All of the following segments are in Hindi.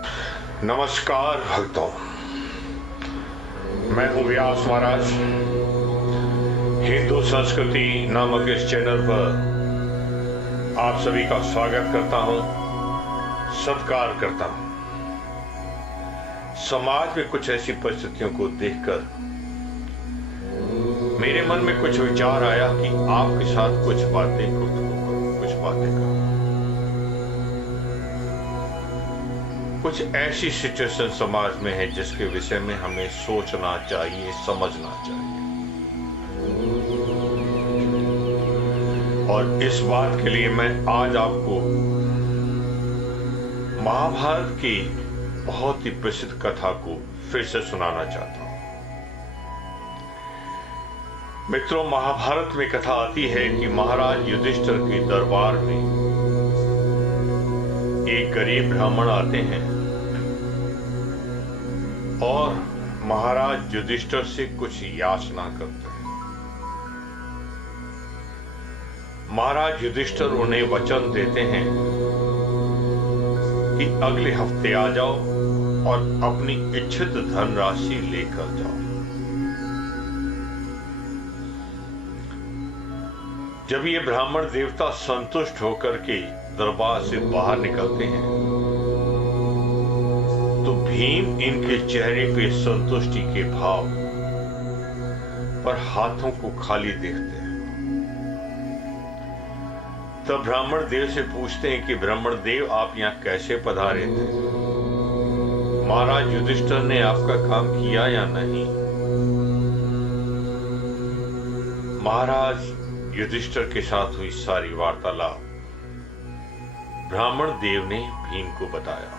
नमस्कार भक्तों, मैं हूं व्यास महाराज। हिंदू संस्कृति नामक इस चैनल पर आप सभी का स्वागत करता हूं, सत्कार करता हूं। समाज में कुछ ऐसी परिस्थितियों को देखकर मेरे मन में कुछ विचार आया कि आपके साथ कुछ बातें करूं। कुछ ऐसी सिचुएशन समाज में है जिसके विषय में हमें सोचना चाहिए, समझना चाहिए। और इस बात के लिए मैं आज आपको महाभारत की बहुत ही प्रसिद्ध कथा को फिर से सुनाना चाहता हूं। मित्रों, महाभारत में कथा आती है कि महाराज युधिष्ठिर के दरबार में एक गरीब ब्राह्मण आते हैं और महाराज युधिष्ठिर से कुछ याचना करते हैं। महाराज युधिष्ठिर उन्हें वचन देते हैं कि अगले हफ्ते आ जाओ और अपनी इच्छित धनराशि लेकर जाओ। जब ये ब्राह्मण देवता संतुष्ट होकर के दरबार से बाहर निकलते हैं तो भीम इनके चेहरे पे संतुष्टि के भाव पर हाथों को खाली देखते हैं। तब ब्राह्मण देव से पूछते हैं कि ब्राह्मण देव, आप यहां कैसे पधारे थे? महाराज युधिष्ठिर ने आपका काम किया या नहीं? महाराज युधिष्ठिर के साथ हुई सारी वार्तालाप ब्राह्मण देव ने भीम को बताया।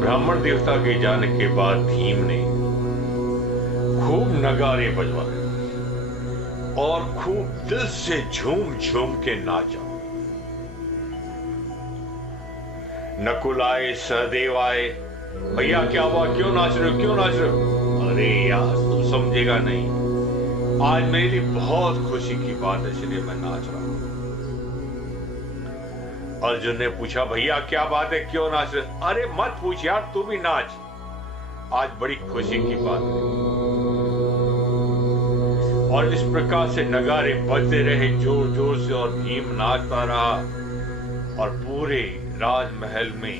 ब्राह्मण देवता के जाने के बाद भीम ने खूब नगारे बजवाए और खूब दिल से झूम झूम के नाचा। नकुल आए, सहदेव आए, भैया क्या हुआ, क्यों नाच रहे हो, क्यों नाच रहे हो? अरे यार, तू समझेगा नहीं, आज मेरे लिए बहुत खुशी की बात है, इसलिए मैं नाच रहा हूं। अर्जुन ने पूछा, भैया क्या बात है, क्यों नाच रहे? अरे मत पूछ यार, तू भी नाच, आज बड़ी खुशी की बात है। और इस प्रकार से नगारे बजते रहे जोर जोर से और भीम नाचता रहा और पूरे राजमहल में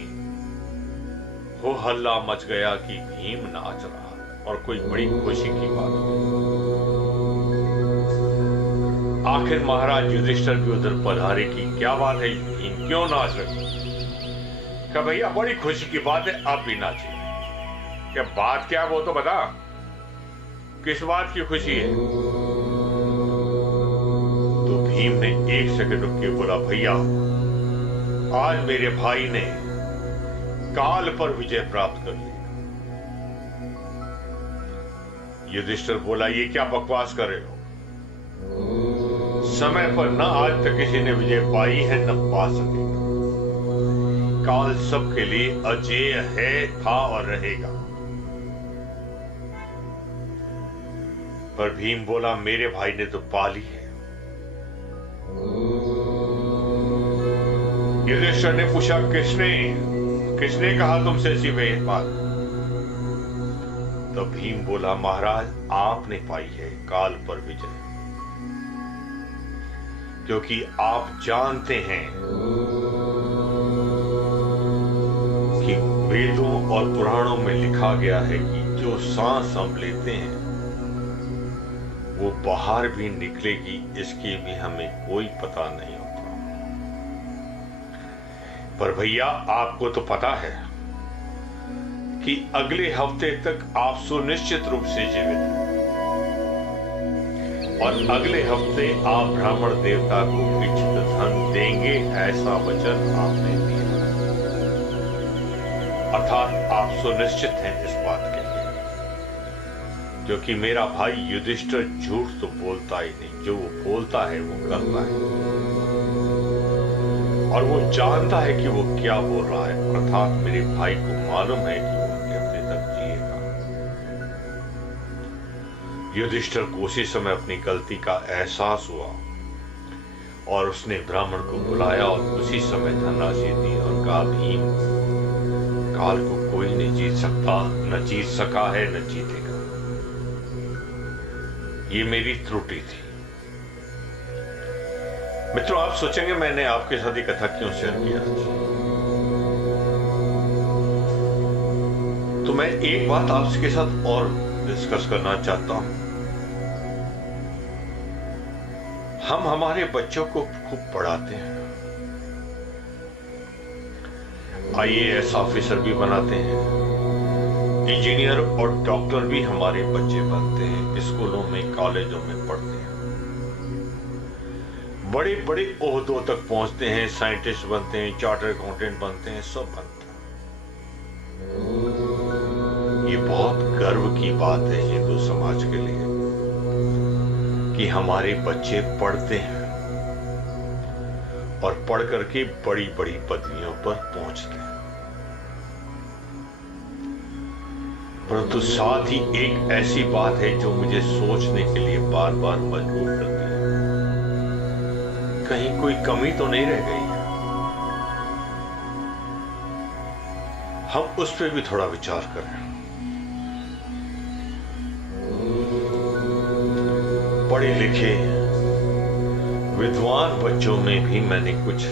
हो हल्ला मच गया कि भीम नाच रहा और कोई बड़ी खुशी की बात है। आखिर महाराज युधिष्ठिर भी उधर पधारे की क्या बात है, भीम क्यों नाच रहे? क्या भैया बड़ी खुशी की बात है, आप भी नाचिए। क्या बात क्या है वो तो बता, किस बात की खुशी है? तो भीम ने एक सेकंड रुक के बोला, भैया आज मेरे भाई ने काल पर विजय प्राप्त कर ली। युधिष्ठिर बोला, ये क्या बकवास कर रहे हो? समय पर न आज तक किसी ने विजय पाई है न पा सकेगा। काल सबके लिए अजेय है, था और रहेगा। पर भीम बोला, मेरे भाई ने तो पा ली है। युधिष्ठिर ने पूछा, किसने कहा तुमसे ऐसी बात? तो भीम बोला, महाराज आपने पाई है काल पर विजय, क्योंकि आप जानते हैं कि वेदों और पुराणों में लिखा गया है कि जो सांस हम लेते हैं वो बाहर भी निकलेगी, इसकी भी हमें कोई पता नहीं होता। पर भैया आपको तो पता है कि अगले हफ्ते तक आप सुनिश्चित रूप से जीवित हैं और अगले हफ्ते आप ब्राह्मण देवता को इच्छित धन देंगे, ऐसा वचन आपने दिया। अर्थात आप सुनिश्चित हैं इस बात के लिए, क्योंकि मेरा भाई युधिष्ठिर झूठ तो बोलता ही नहीं, जो वो बोलता है वो करता है और वो जानता है कि वो क्या बोल रहा है। अर्थात मेरे भाई को मालूम है कि वो अगले हफ्ते तक जिएगा। युधिष्ठिर को उसी समय अपनी गलती का एहसास हुआ और उसने ब्राह्मण को बुलाया और उसी समय धनराशि दी और लगा भीम, काल को कोई नहीं जीत सकता, न जीत सका है, न जीतेगा। ये मेरी त्रुटि थी। मित्रों, आप सोचेंगे मैंने आपके साथ ये कथा क्यों शेयर किया आज? तो मैं एक बात आपके साथ और डिस्कस करना चाहता हूं। हम हमारे बच्चों को खूब पढ़ाते हैं, IAS ऑफिसर भी बनाते हैं, इंजीनियर और डॉक्टर भी हमारे बच्चे बनते हैं, स्कूलों में कॉलेजों में पढ़ते हैं, बड़े बड़े ओहदों तक पहुंचते हैं, साइंटिस्ट बनते हैं, चार्टर्ड अकाउंटेंट बनते हैं, सब बनते हैं। ये बहुत गर्व की बात है हिंदू समाज के लिए कि हमारे बच्चे पढ़ते हैं और पढ़ करके बड़ी बड़ी पदवियों पर पहुंचते हैं। परंतु साथ ही एक ऐसी बात है जो मुझे सोचने के लिए बार बार मजबूर करती है, कहीं कोई कमी तो नहीं रह गई है। हम उस पर भी थोड़ा विचार करें। पढ़े लिखे विद्वान बच्चों में भी मैंने कुछ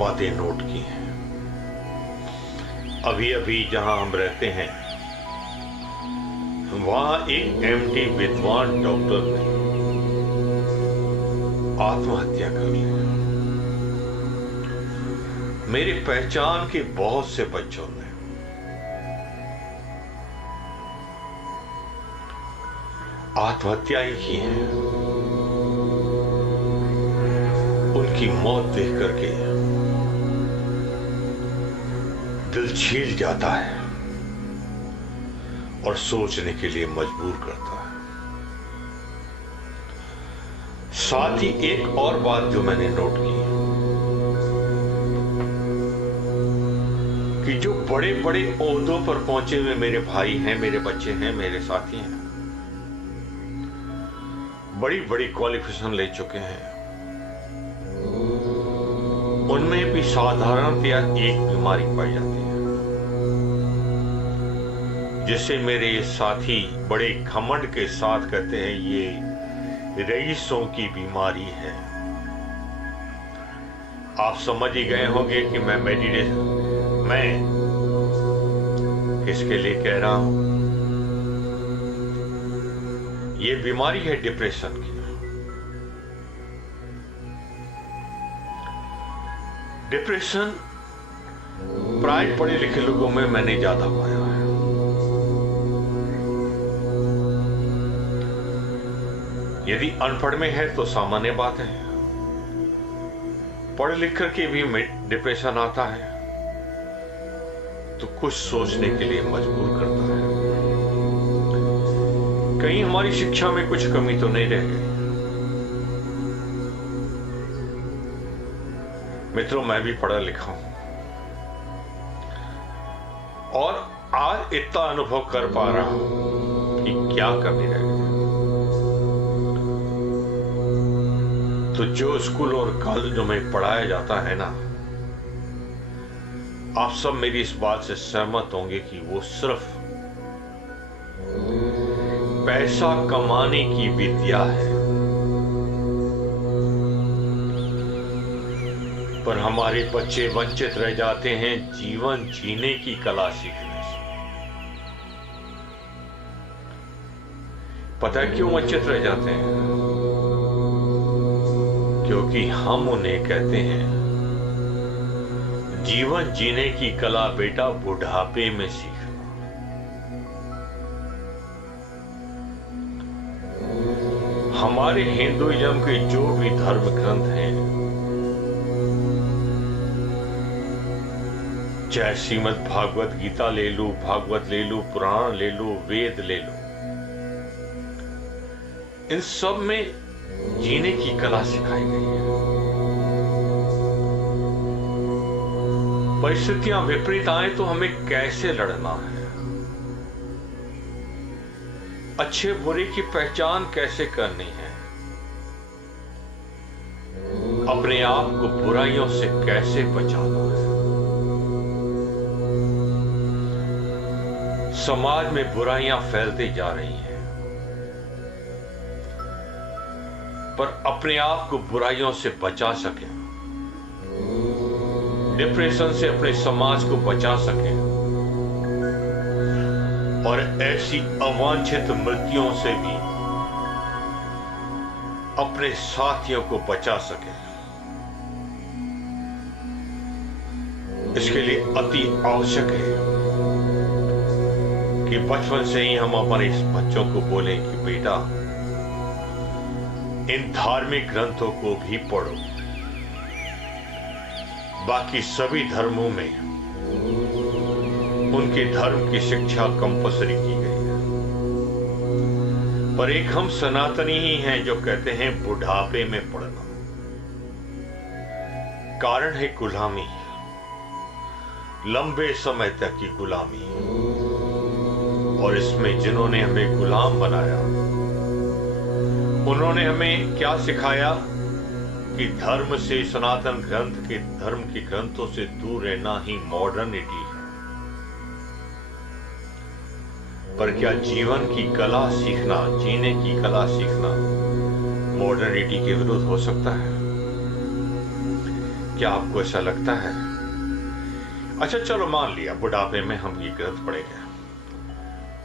बातें नोट की हैं। अभी अभी जहां हम रहते हैं वहां एक MD विद्वान डॉक्टर ने आत्महत्या कर ली। मेरे पहचान के बहुत से बच्चों ने आत्महत्या ही की है। उनकी मौत देख करके दिल छील जाता है और सोचने के लिए मजबूर करता है। साथ ही एक और बात जो मैंने नोट की कि जो बड़े बड़े ओहदों पर पहुंचे हुए मेरे भाई हैं, मेरे बच्चे हैं, मेरे साथी हैं, बड़ी बड़ी क्वालिफिकेशन ले चुके हैं, उनमें भी साधारणतया एक बीमारी पाई जाती है जिसे मेरे साथी बड़े घमंड के साथ कहते हैं ये रईसों की बीमारी है। आप समझ ही गए होंगे कि मैं किसके लिए कह रहा हूं। ये बीमारी है डिप्रेशन की। डिप्रेशन प्राय पढ़े लिखे लोगों में मैंने ज्यादा पाया है। यदि अनपढ़ में है तो सामान्य बात है, पढ़ लिख करके भी डिप्रेशन आता है तो कुछ सोचने के लिए मजबूर करता है। कहीं हमारी शिक्षा में कुछ कमी तो नहीं रह गई। मित्रों, मैं भी पढ़ा लिखा हूं और आज इतना अनुभव कर पा रहा हूं कि क्या कमी रह गई। तो जो स्कूल और कॉलेजों में पढ़ाया जाता है ना, आप सब मेरी इस बात से सहमत होंगे कि वो सिर्फ पैसा कमाने की विद्या है, पर हमारे बच्चे वंचित रह जाते हैं जीवन जीने की कला सीखने से। पता है क्यों वंचित रह जाते हैं? क्योंकि हम उन्हें कहते हैं जीवन जीने की कला बेटा बुढ़ापे में सीखना। हमारे हिंदुइज्म के जो भी धर्म ग्रंथ हैं, चाहे श्रीमद् भागवत गीता ले लो, भागवत ले लो, पुराण ले लो, वेद ले लो, इन सब में जीने की कला सिखाई गई है। परिस्थितियां विपरीत आए तो हमें कैसे लड़ना है, अच्छे बुरे की पहचान कैसे करनी है, अपने आप को बुराइयों से कैसे बचाना है। समाज में बुराइयां फैलती जा रही हैं, पर अपने आप को बुराइयों से बचा सके, डिप्रेशन से अपने समाज को बचा सके और ऐसी अवांछित मृत्युओं से भी अपने साथियों को बचा सके, इसके लिए अति आवश्यक है कि बचपन से ही हम हमारे बच्चों को बोलें कि बेटा इन धार्मिक ग्रंथों को भी पढ़ो। बाकी सभी धर्मों में उनके धर्म की शिक्षा कंपल्सरी की गई है, पर एक हम सनातनी ही हैं जो कहते हैं बुढ़ापे में पढ़ना। कारण है गुलामी, लंबे समय तक की गुलामी, और इसमें जिन्होंने हमें गुलाम बनाया उन्होंने हमें क्या सिखाया कि धर्म से, सनातन ग्रंथ के, धर्म के ग्रंथों से दूर रहना ही मॉडर्निटी है। पर क्या जीवन की कला सीखना, जीने की कला सीखना मॉडर्निटी के विरुद्ध हो सकता है? क्या आपको ऐसा लगता है? अच्छा चलो मान लिया बुढ़ापे में हम ये ग्रंथ पढ़ेंगे,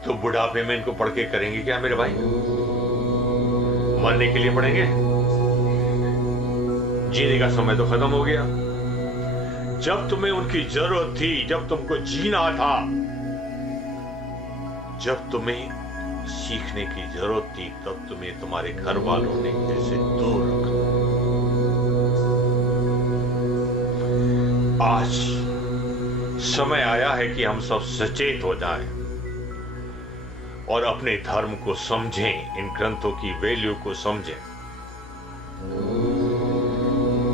तो बुढ़ापे में इनको पढ़ के करेंगे क्या मेरे भाई? मरने के लिए पढ़ेंगे? जीने का समय तो खत्म हो गया। जब तुम्हें उनकी जरूरत थी, जब तुमको जीना था, जब तुम्हें सीखने की जरूरत थी, तब तुम्हें तुम्हारे घर वालों ने इनसे दूर रखा। आज समय आया है कि हम सब सचेत हो जाएं और अपने धर्म को समझें, इन ग्रंथों की वैल्यू को समझें।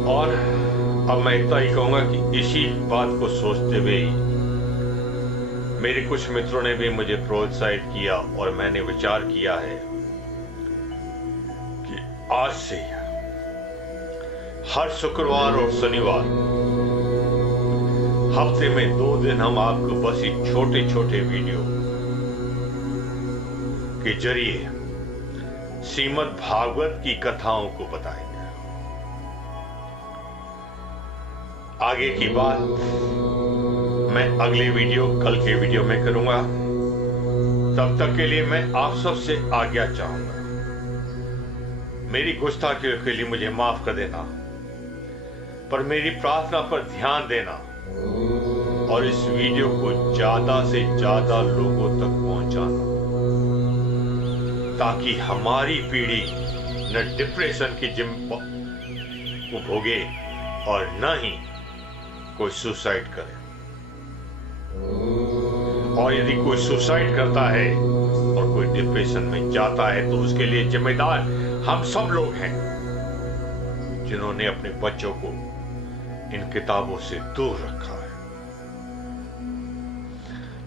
और अब मैं इतना ही कहूंगा कि इसी बात को सोचते हुए मेरे कुछ मित्रों ने भी मुझे प्रोत्साहित किया और मैंने विचार किया है कि आज से हर शुक्रवार और शनिवार हफ्ते में 2 दिन हम आपको बस ये छोटे छोटे वीडियो के जरिए श्रीमद् भागवत की कथाओं को बताएंगे। आगे की बात मैं अगले वीडियो, कल के वीडियो में करूंगा। तब तक के लिए मैं आप सबसे आज्ञा चाहूंगा। मेरी गुस्ताखियों के लिए मुझे माफ कर देना, पर मेरी प्रार्थना पर ध्यान देना और इस वीडियो को ज्यादा से ज्यादा लोगों तक पहुंचाना, ताकि हमारी पीढ़ी न डिप्रेशन की जिम को भोगे और न ही कोई सुसाइड करे। और यदि कोई सुसाइड करता है और कोई डिप्रेशन में जाता है तो उसके लिए जिम्मेदार हम सब लोग हैं, जिन्होंने अपने बच्चों को इन किताबों से दूर रखा है।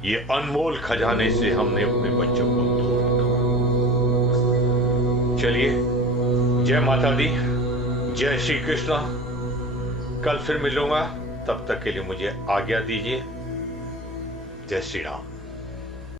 ये अनमोल खजाने से हमने अपने बच्चों को दूर रखा। चलिए, जय माता दी, जय श्री कृष्णा। कल फिर मिलूंगा, तब तक के लिए मुझे आज्ञा दीजिए। जय श्री राम।